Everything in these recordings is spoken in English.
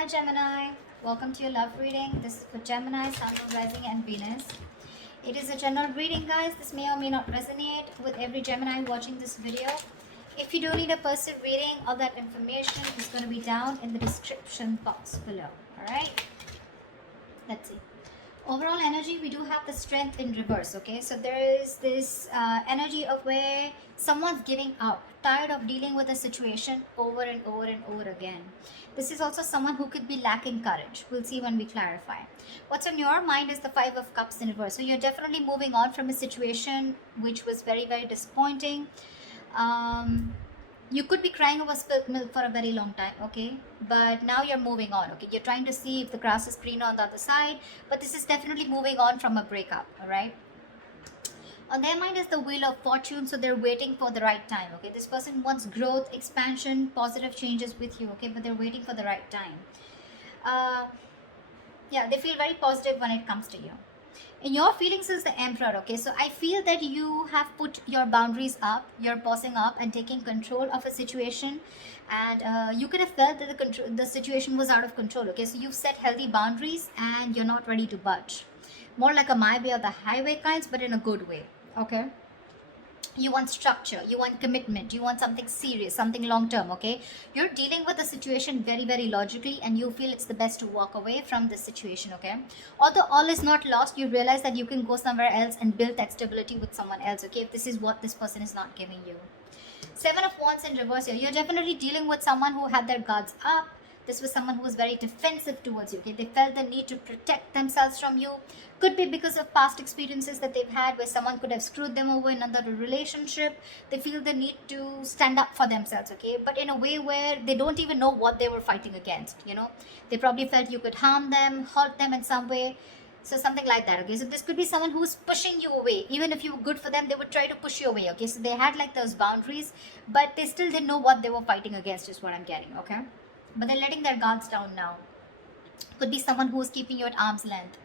Hi Gemini, welcome to your love reading. This is for Gemini, Sun, Moon, Rising and Venus. It is a general reading, guys. This may or may not resonate with every Gemini watching this video. If you do need a personal reading, all that information is going to be down in the description box below. Alright, let's see. Overall energy, we do have the Strength in reverse. Okay, so there is this energy of where someone's giving up, tired of dealing with a situation over and over and over again. This is also someone who could be lacking courage. We'll see when we clarify. What's on your mind is the Five of Cups in reverse. So you're definitely moving on from a situation which was very, very disappointing. You could be crying over spilt milk for a very long time, okay, but now you're moving on. Okay, you're trying to see if the grass is greener on the other side, but this is definitely moving on from a breakup. All right, on their mind is the Wheel of Fortune, so they're waiting for the right time. Okay, this person wants growth, expansion, positive changes with you. Okay, but they're waiting for the right time. Yeah, they feel very positive when it comes to you. In your feelings is the Emperor. Okay, so I feel that you have put your boundaries up, you're pausing up and taking control of a situation, and you could have felt that the situation was out of control. Okay, so you've set healthy boundaries and you're not ready to budge. More like a my way or the highway kinds, but in a good way. Okay, you want structure, you want commitment, you want something serious, something long term. Okay, you're dealing with the situation very, very logically and you feel it's the best to walk away from this situation. Okay, although all is not lost, you realize that you can go somewhere else and build that stability with someone else. Okay, if this is what this person is not giving you. Seven of Wands in reverse here, you're definitely dealing with someone who had their guards up. This was someone who was very defensive towards you. Okay, they felt the need to protect themselves from you. Could be because of past experiences that they've had where someone could have screwed them over in another relationship. They feel the need to stand up for themselves. Okay, but in a way where they don't even know what they were fighting against. You know, they probably felt you could harm them, hurt them in some way. So something like that. Okay, so this could be someone who's pushing you away. Even if you were good for them, they would try to push you away. Okay, so they had like those boundaries, but they still didn't know what they were fighting against, is what I'm getting. Okay, but they're letting their guards down now. Could be someone who's keeping you at arm's length.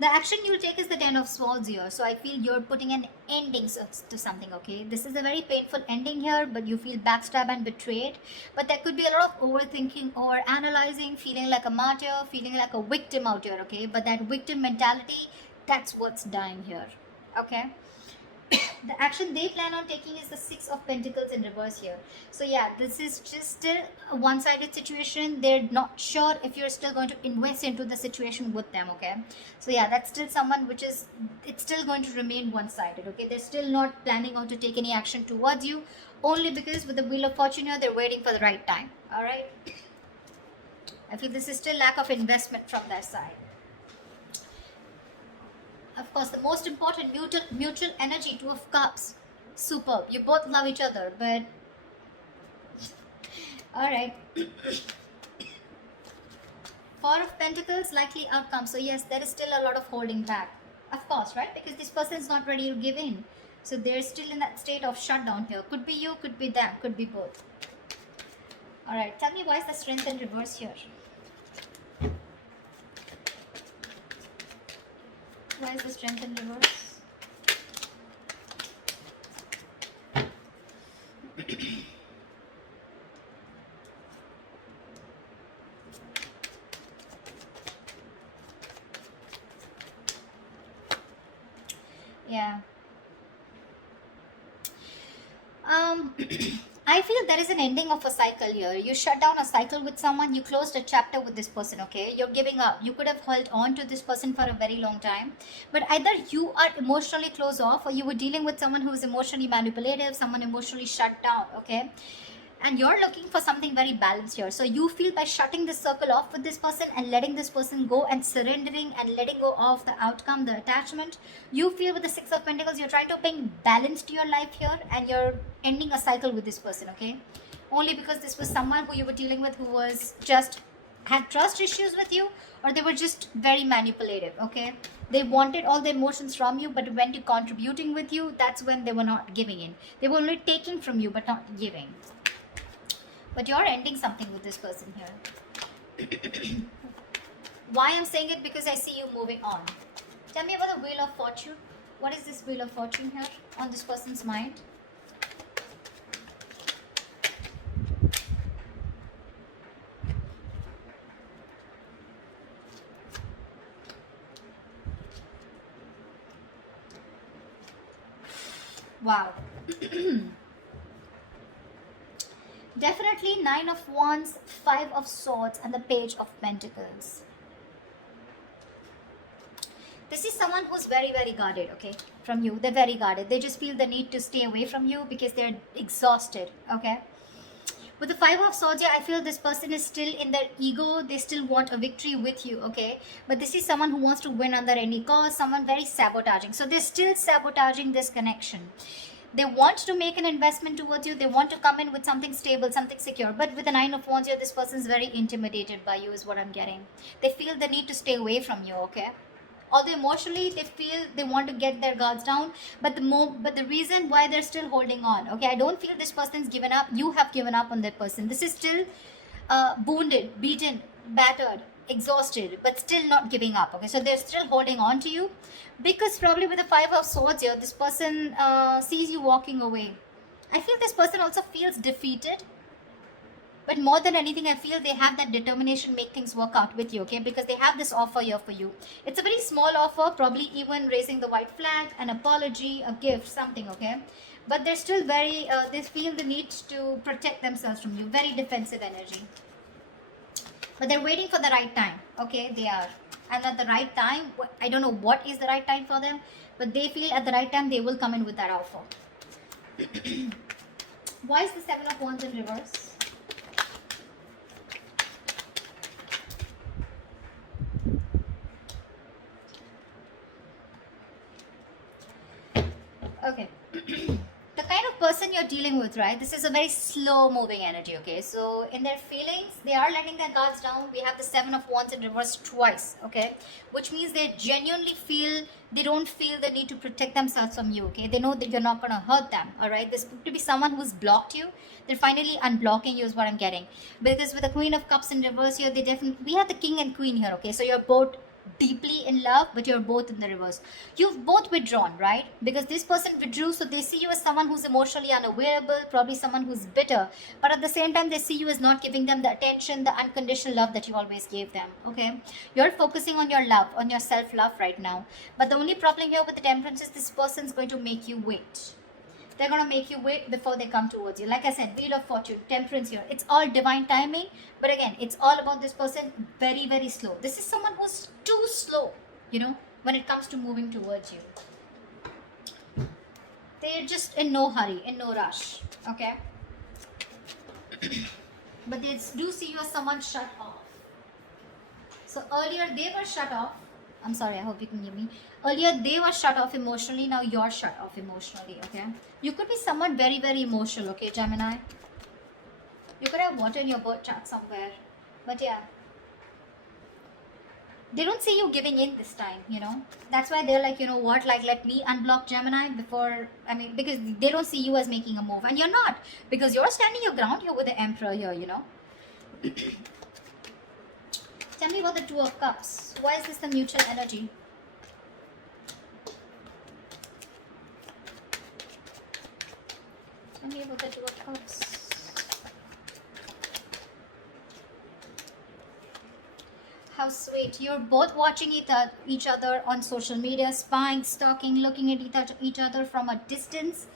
The action you'll take is the Ten of Swords here. So I feel you're putting an ending to something. Okay, this is a very painful ending here, but you feel backstabbed and betrayed. But there could be a lot of overthinking or analyzing, feeling like a martyr, feeling like a victim out here. Okay, but that victim mentality, that's what's dying here. Okay, the action they plan on taking is the Six of Pentacles in reverse here. So yeah, this is just still a one-sided situation. They're not sure if you're still going to invest into the situation with them. Okay, so yeah, that's still someone which is, it's still going to remain one-sided. Okay, they're still not planning on to take any action towards you, only because with the Wheel of Fortune here, they're waiting for the right time. All right, I feel this is still lack of investment from their side. Of course, the most important, mutual energy, Two of Cups. Superb. You both love each other, but alright. Four of Pentacles, likely outcome. So yes, there is still a lot of holding back. Of course, right? Because this person is not ready to give in. So they're still in that state of shutdown here. Could be you, could be them, could be both. Alright, tell me why is the Strength in reverse here? Why is the Strength in reverse? Yeah. I feel there is an ending of a cycle here. You shut down a cycle with someone, you closed a chapter with this person. Okay, you're giving up. You could have held on to this person for a very long time, but either you are emotionally closed off or you were dealing with someone who is emotionally manipulative, someone emotionally shut down. Okay, and you're looking for something very balanced here. So you feel by shutting this circle off with this person and letting this person go and surrendering and letting go of the outcome, the attachment, you feel with the Six of Pentacles, you're trying to bring balance to your life here and you're ending a cycle with this person. Okay, only because this was someone who you were dealing with who was just had trust issues with you, or they were just very manipulative. Okay, they wanted all the emotions from you, but when to contributing with you, that's when they were not giving in. They were only taking from you but not giving. But you're ending something with this person here. Why I'm saying it? Because I see you moving on. Tell me about the Wheel of Fortune. What is this Wheel of Fortune here on this person's mind? Wow. Definitely 9 of Wands, 5 of Swords, and the Page of Pentacles. This is someone who's very, very guarded, okay, from you. They're very guarded. They just feel the need to stay away from you because they're exhausted, okay. With the 5 of Swords here, I feel this person is still in their ego. They still want a victory with you, okay? But this is someone who wants to win under any cost, someone very sabotaging. So they're still sabotaging this connection. They want to make an investment towards you. They want to come in with something stable, something secure. But with the 9 of Wands here, this person is very intimidated by you is what I'm getting. They feel the need to stay away from you, okay? Although emotionally they feel they want to get their guards down, but the reason why they're still holding on, okay, I don't feel this person's given up. You have given up on that person. This is still wounded, beaten, battered, exhausted, but still not giving up, okay. So they're still holding on to you because probably with the 5 of Swords here, this person sees you walking away. I feel this person also feels defeated. But more than anything, I feel they have that determination, make things work out with you, okay? Because they have this offer here for you. It's a very small offer, probably even raising the white flag, an apology, a gift, something, okay? But they're still very, they feel the need to protect themselves from you. Very defensive energy. But they're waiting for the right time, okay? They are. And at the right time, I don't know what is the right time for them, but they feel at the right time they will come in with that offer. Why is the 7 of Wands in reverse? Okay. The kind of person you're dealing with, right? This is a very slow moving energy, okay? So in their feelings, they are letting their guards down. We have the 7 of Wands in reverse twice, okay? Which means they genuinely feel, they don't feel the need to protect themselves from you, okay? They know that you're not going to hurt them, all right? This could be someone who's blocked you. They're finally unblocking you is what I'm getting. Because with the Queen of Cups in reverse here, they definitely, we have the King and Queen here, okay? So you're both deeply in love, but you're both in the reverse. You've both withdrawn, right? Because this person withdrew, so they see you as someone who's emotionally unavailable, probably someone who's bitter, but at the same time they see you as not giving them the attention, the unconditional love that you always gave them, okay? You're focusing on your love, on your self-love right now, but the only problem here with the Temperance is this person's going to make you wait. They're going to make you wait before they come towards you. Like I said, Wheel of Fortune, Temperance here. It's all divine timing. But again, it's all about this person very, very slow. This is someone who's too slow, you know, when it comes to moving towards you. They're just in no hurry, in no rush. Okay? But they do see you as someone shut off. So earlier they were shut off. I'm sorry, I hope you can hear me. Earlier they were shut off emotionally, now you're shut off emotionally, okay? You could be someone very, very emotional, okay, Gemini? You could have water in your birth chart somewhere. But yeah. They don't see you giving in this time, you know? That's why they're like, you know what, like let me unblock Gemini before, because they don't see you as making a move. And you're not. Because you're standing your ground here with the Emperor here, you know? Tell me about the Two of Cups. Why is this the mutual energy? Tell me about the Two of Cups. How sweet. You're both watching each other on social media, spying, stalking, looking at each other from a distance,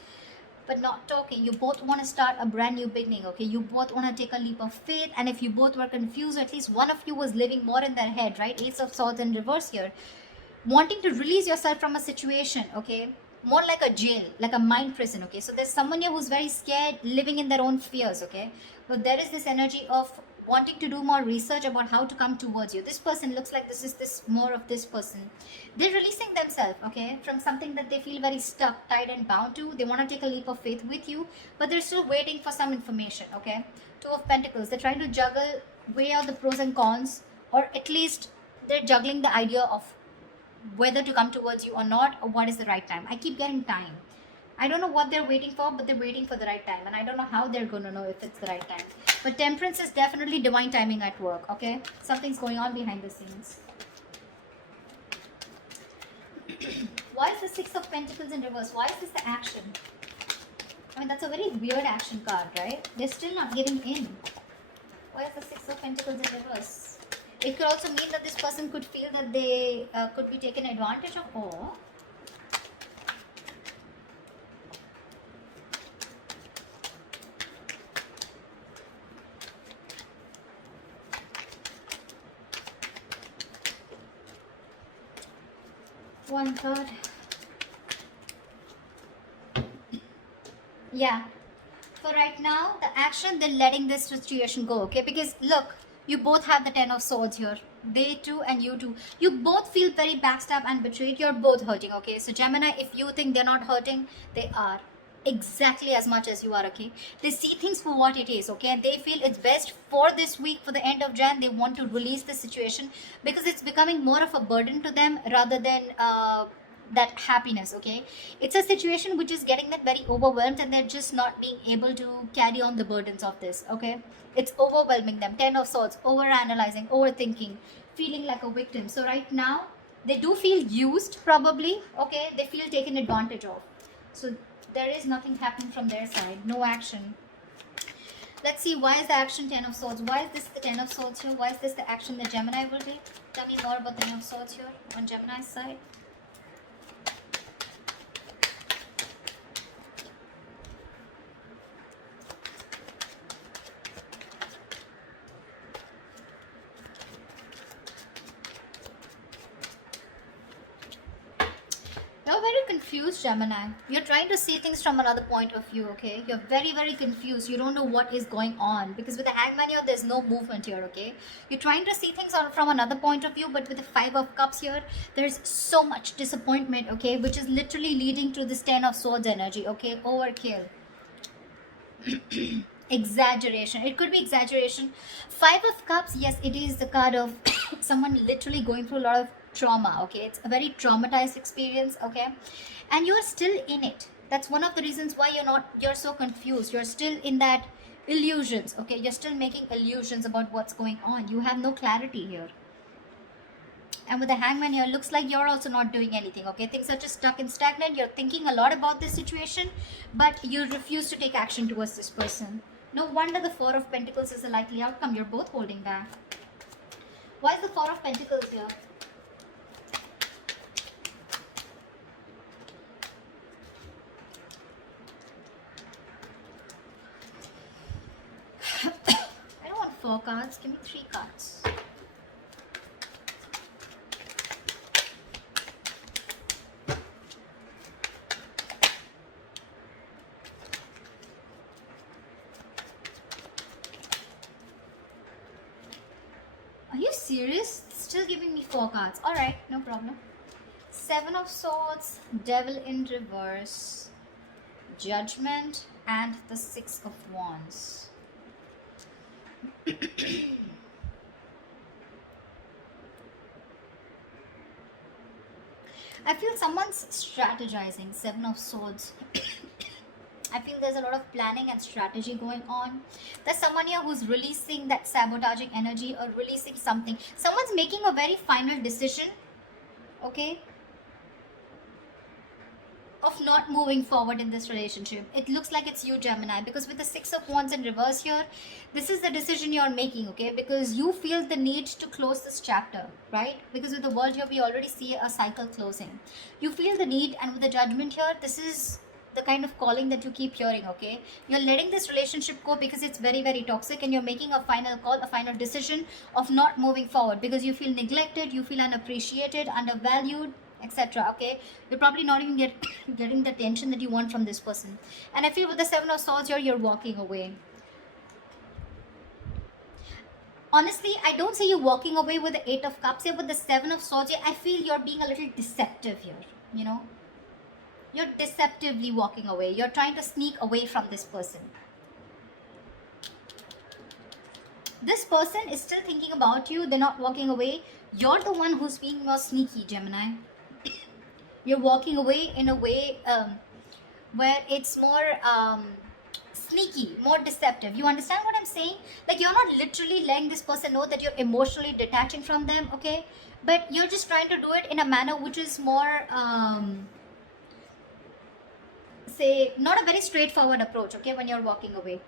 but not talking. You both want to start a brand new beginning, okay? You both want to take a leap of faith, and if you both were confused, at least one of you was living more in their head, right? Ace of Swords in reverse here. Wanting to release yourself from a situation, okay? More like a jail, like a mind prison, okay? So there's someone here who's very scared, living in their own fears, okay? But there is this energy of wanting to do more research about how to come towards you. This person looks like this is this more of this person. They're releasing themselves, okay, from something that they feel very stuck, tied and bound to. They want to take a leap of faith with you, but they're still waiting for some information, okay? Two of Pentacles. They're trying to juggle, weigh out the pros and cons, or at least they're juggling the idea of whether to come towards you or not, or what is the right time. I keep getting time. I don't know what they're waiting for, but they're waiting for the right time. And I don't know how they're going to know if it's the right time. But Temperance is definitely divine timing at work, okay? Something's going on behind the scenes. Why is the Six of Pentacles in reverse? Why is this the action? I mean, that's a very weird action card, right? They're still not giving in. Why is the Six of Pentacles in reverse? It could also mean that this person could feel that they could be taken advantage of, or One card. Yeah. For right now, the action, they're letting this situation go, okay? Because look, you both have the Ten of Swords here. They too and you too. You both feel very backstabbed and betrayed. You're both hurting, okay? So Gemini, if you think they're not hurting, they are. Exactly as much as you are, okay? They see things for what it is, okay? And they feel it's best for this week, for the end of Jan, they want to release the situation because it's becoming more of a burden to them rather than that happiness, okay? It's a situation which is getting them very overwhelmed and they're just not being able to carry on the burdens of this, okay? It's overwhelming them. Ten of Swords, over analyzing, overthinking, feeling like a victim. So right now they do feel used, probably, okay? They feel taken advantage of. So there is nothing happening from their side, no action. Let's see, why is the action Ten of Swords? Why is this the Ten of Swords here? Why is this the action that Gemini will take? Tell me more about the Ten of Swords here on Gemini's side. You're very confused, Gemini. You're trying to see things from another point of view, okay? You're very, very confused. You don't know what is going on because with the Hangman here, there's no movement here, okay? You're trying to see things from another point of view, but with the Five of Cups here, there's so much disappointment, okay? Which is literally leading to this Ten of Swords energy, okay? Overkill. Exaggeration. It could be exaggeration. Five of Cups, yes, it is the card of someone literally going through a lot of trauma, okay? It's a very traumatized experience, okay? And you're still in it. That's one of the reasons why you're so confused. You're still in that illusions, okay? You're still making illusions about what's going on. You have no clarity here. And with the Hangman here, looks like you're also not doing anything, okay? Things are just stuck and stagnant. You're thinking a lot about this situation, but you refuse to take action towards this person. No wonder the Four of Pentacles is a likely outcome. You're both holding back. Why is the Four of Pentacles here? I don't want 4 cards. Give me 3 cards. Are you serious? Still giving me 4 cards. Alright, no problem. 7 of Swords, Devil in reverse, Judgment, and the 6 of Wands. I feel someone's strategizing. 7 of Swords. I feel there's a lot of planning and strategy going on. There's someone here who's releasing that sabotaging energy or releasing something. Someone's making a very final decision, okay, of not moving forward in this relationship. It looks like it's you, Gemini, because with the 6 of Wands in reverse here, this is the decision you're making, okay? Because you feel the need to close this chapter, right? Because with the World here, we already see a cycle closing. You feel the need, and with the Judgment here, this is the kind of calling that you keep hearing, okay? You're letting this relationship go because it's very, very toxic, and you're making a final call, a final decision of not moving forward because you feel neglected, you feel unappreciated, undervalued, etc. Okay, you're probably not even getting the attention that you want from this person. And I feel with the 7 of Swords here, you're walking away. Honestly, I don't say you're walking away with the 8 of Cups here. With the 7 of Swords here, I feel you're being a little deceptive here, you know. You're deceptively walking away. You're trying to sneak away from this person. This person is still thinking about you. They're not walking away. You're the one who's being more sneaky, Gemini. You're walking away in a way where it's more sneaky, more deceptive. You understand what I'm saying? Like, you're not literally letting this person know that you're emotionally detaching from them, okay? But you're just trying to do it in a manner which is more, say, not a very straightforward approach, okay, when you're walking away.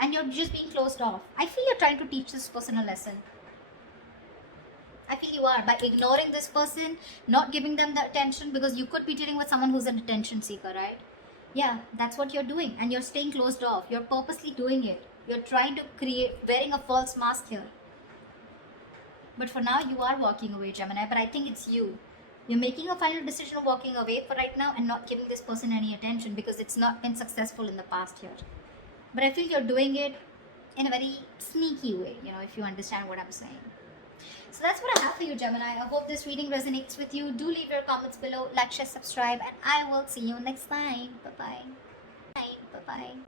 And you're just being closed off. I feel you're trying to teach this person a lesson. I feel you are, by ignoring this person, not giving them the attention, because you could be dealing with someone who's an attention seeker, right? Yeah, that's what you're doing, and you're staying closed off. You're purposely doing it. You're trying to create, wearing a false mask here. But for now, you are walking away, Gemini, but I think it's you. You're making a final decision of walking away for right now and not giving this person any attention because it's not been successful in the past here. But I feel you're doing it in a very sneaky way, if you understand what I'm saying. So that's what I have for you, Gemini. I hope this reading resonates with you. Do leave your comments below, like, share, subscribe, and I will see you next time. Bye-bye. Bye-bye.